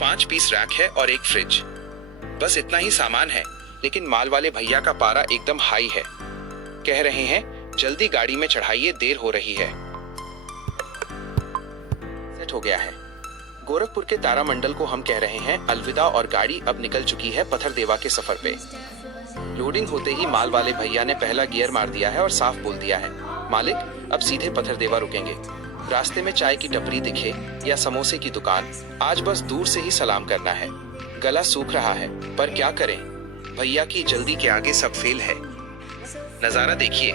5 piece rack है और एक फ्रिज। बस इतना ही सामान है, लेकिन माल वाले भैया का पारा एकदम हाई है। कह रहे हैं जल्दी गाड़ी में चढ़ाइए, देर हो रही है। सेट हो गया है। गोरखपुर के तारामंडल को हम कह रहे हैं अलविदा और गाड़ी अब निकल चुकी है पत्थरदेवा के सफर पे। लोडिंग होते ही माल वाले भैया ने पहला गियर मार दिया है और साफ बोल दिया है, मालिक अब सीधे पत्थरदेवा रुकेंगे। रास्ते में चाय की टपरी दिखे या समोसे की दुकान, आज बस दूर से ही सलाम करना है। गला सूख रहा है पर क्या करें, भैया की जल्दी के आगे सब फेल है। नजारा देखिए,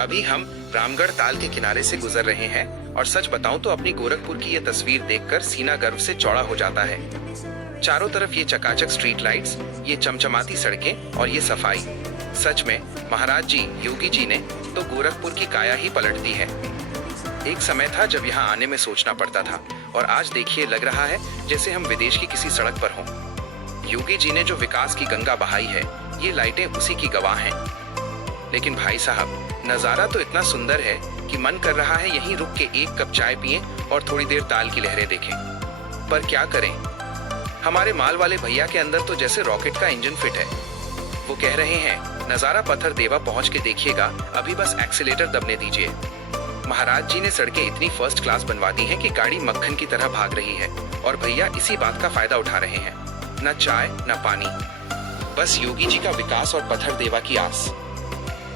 अभी हम रामगढ़ ताल के किनारे से गुजर रहे हैं और सच बताऊं तो अपनी गोरखपुर की ये तस्वीर देखकर सीना गर्व से चौड़ा हो जाता है। चारों तरफ ये चकाचक स्ट्रीट लाइट्स, ये चमचमाती सड़कें और ये सफाई, सच में महाराज जी योगी जी ने तो गोरखपुर की काया ही पलट दी है। एक समय था जब यहाँ आने में सोचना पड़ता था और आज देखिए लग रहा है जैसे हम विदेश की किसी सड़क पर हों। योगी जी ने जो विकास की गंगा बहाई है, ये लाइटें उसी की गवाह हैं। लेकिन भाई साहब, नजारा तो इतना सुंदर है कि मन कर रहा है यहीं रुक के एक कप चाय पिएं और थोड़ी देर ताल की लहरें देखें। पर क्या करें, हमारे माल वाले भैया के अंदर तो जैसे रॉकेट का इंजन फिट है। वो कह रहे हैं नजारा पत्थरदेवा पहुंच के देखिएगा, अभी बस एक्सीलेटर दबने दीजिए। महाराज जी ने सड़कें इतनी फर्स्ट क्लास बनवा दी हैं कि गाड़ी मक्खन की तरह भाग रही है और भैया इसी बात का फायदा उठा रहे हैं। न चाय न पानी, बस योगी जी का विकास और पत्थरदेवा की आस।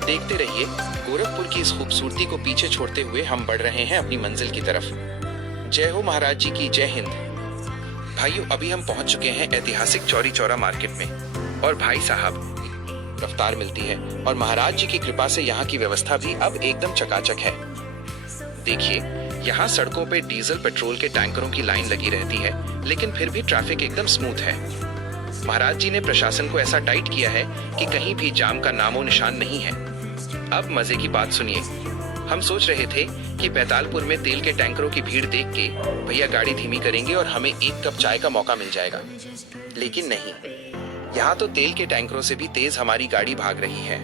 देखते रहिए, गोरखपुर की इस खूबसूरती को पीछे छोड़ते हुए हम बढ़ रहे हैं अपनी मंजिल की तरफ। जय हो महाराज जी की, जय हिंद। भाइयों, अभी हम पहुंच चुके हैं ऐतिहासिक चौरी चौरा मार्केट में और भाई साहब रफ्तार मिलती है और महाराज जी की कृपा से यहाँ की व्यवस्था भी अब एकदम चकाचक है। देखिए, यहाँ सड़कों पे डीजल पेट्रोल के टैंकरों की लाइन लगी रहती है, लेकिन फिर भी ट्रैफिक एकदम स्मूथ है। महाराज जी ने प्रशासन को ऐसा टाइट किया है कि कहीं भी जाम का नामो निशान नहीं है। अब मजे की बात सुनिए, हम सोच रहे थे कि बैतालपुर में तेल के टैंकरों की भीड़ देख के भैया गाड़ी धीमी करेंगे और हमें एक कप चाय का मौका मिल जाएगा, लेकिन नहीं। यहाँ तो तेल के टैंकरों से भी तेज हमारी गाड़ी भाग रही है।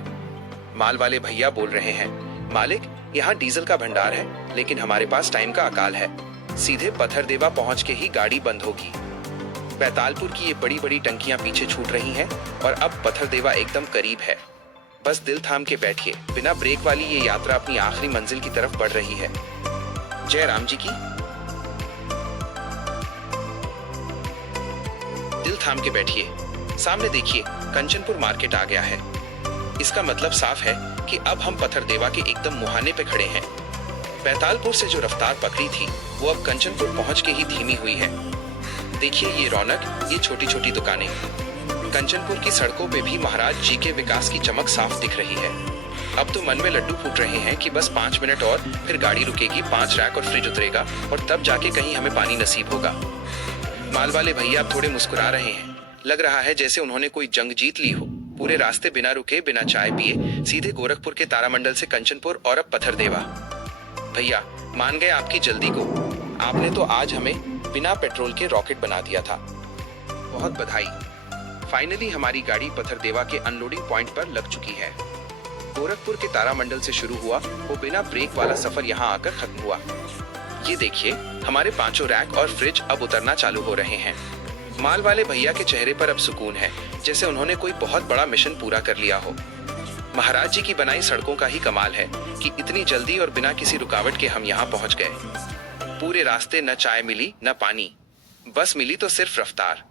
माल वाले भैया बोल रहे हैं, मालिक यहाँ डीजल का भंडार है, लेकिन हमारे पास टाइम का अकाल है। सीधे पत्थरदेवा पहुंच के ही गाड़ी बंद होगी। बैतालपुर की ये बड़ी बड़ी टंकियां पीछे छूट रही हैं और अब पत्थरदेवा एकदम करीब है। बस दिल थाम के बैठिए, बिना ब्रेक वाली ये यात्रा अपनी आखिरी मंजिल की तरफ बढ़ रही है। जय राम जी की। दिल थाम के बैठिए, सामने देखिए कंचनपुर मार्केट आ गया है। इसका मतलब साफ है कि अब हम पत्थरदेवा के एकदम मुहाने पे खड़े हैं। बैतालपुर से जो रफ्तार पकड़ी थी वो अब कंचनपुर पहुंच के ही धीमी हुई है। देखिए ये रौनक, ये छोटी छोटी दुकानें। कंचनपुर की सड़कों पे भी महाराज जी के विकास की चमक साफ दिख रही है। अब तो मन में लड्डू फूट रहे हैं कि बस 5 मिनट और फिर गाड़ी रुकेगी, 5 रैक और फ्रिज उतरेगा और तब जाके कहीं हमें पानी नसीब होगा। माल वाले भैया अब थोड़े मुस्कुरा रहे हैं, लग रहा है जैसे उन्होंने कोई जंग जीत ली हो। पूरे रास्ते बिना रुके बिना चाय पिए सीधे गोरखपुर के तारामंडल से कंचनपुर और अब पत्थरदेवा। भैया मान गए आपकी जल्दी को, आपने तो आज हमें बिना पेट्रोल के रॉकेट बना दिया था। बहुत बधाई। फाइनली हमारी गाड़ी पत्थरदेवा के अनलोडिंग पॉइंट पर लग चुकी है। गोरखपुर के तारामंडल से शुरू हुआ वो बिना ब्रेक वाला सफर यहाँ आकर खत्म हुआ। ये देखिए, हमारे 5 रैक और फ्रिज अब उतरना चालू हो रहे हैं। माल वाले भैया के चेहरे पर अब सुकून है, जैसे उन्होंने कोई बहुत बड़ा मिशन पूरा कर लिया हो। महाराज जी की बनाई सड़कों का ही कमाल है कि इतनी जल्दी और बिना किसी रुकावट के हम यहाँ पहुँच गए। पूरे रास्ते न चाय मिली न पानी, बस मिली तो सिर्फ रफ्तार।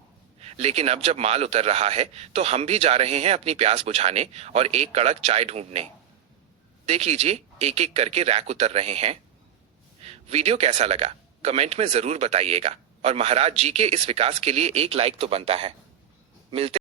लेकिन अब जब माल उतर रहा है तो हम भी जा रहे हैं अपनी प्यास बुझाने और एक कड़क चाय ढूंढने। देख लीजिए, एक एक करके रैक उतर रहे हैं। वीडियो कैसा लगा कमेंट में जरूर बताइएगा और महाराज जी के इस विकास के लिए एक लाइक तो बनता है। मिलते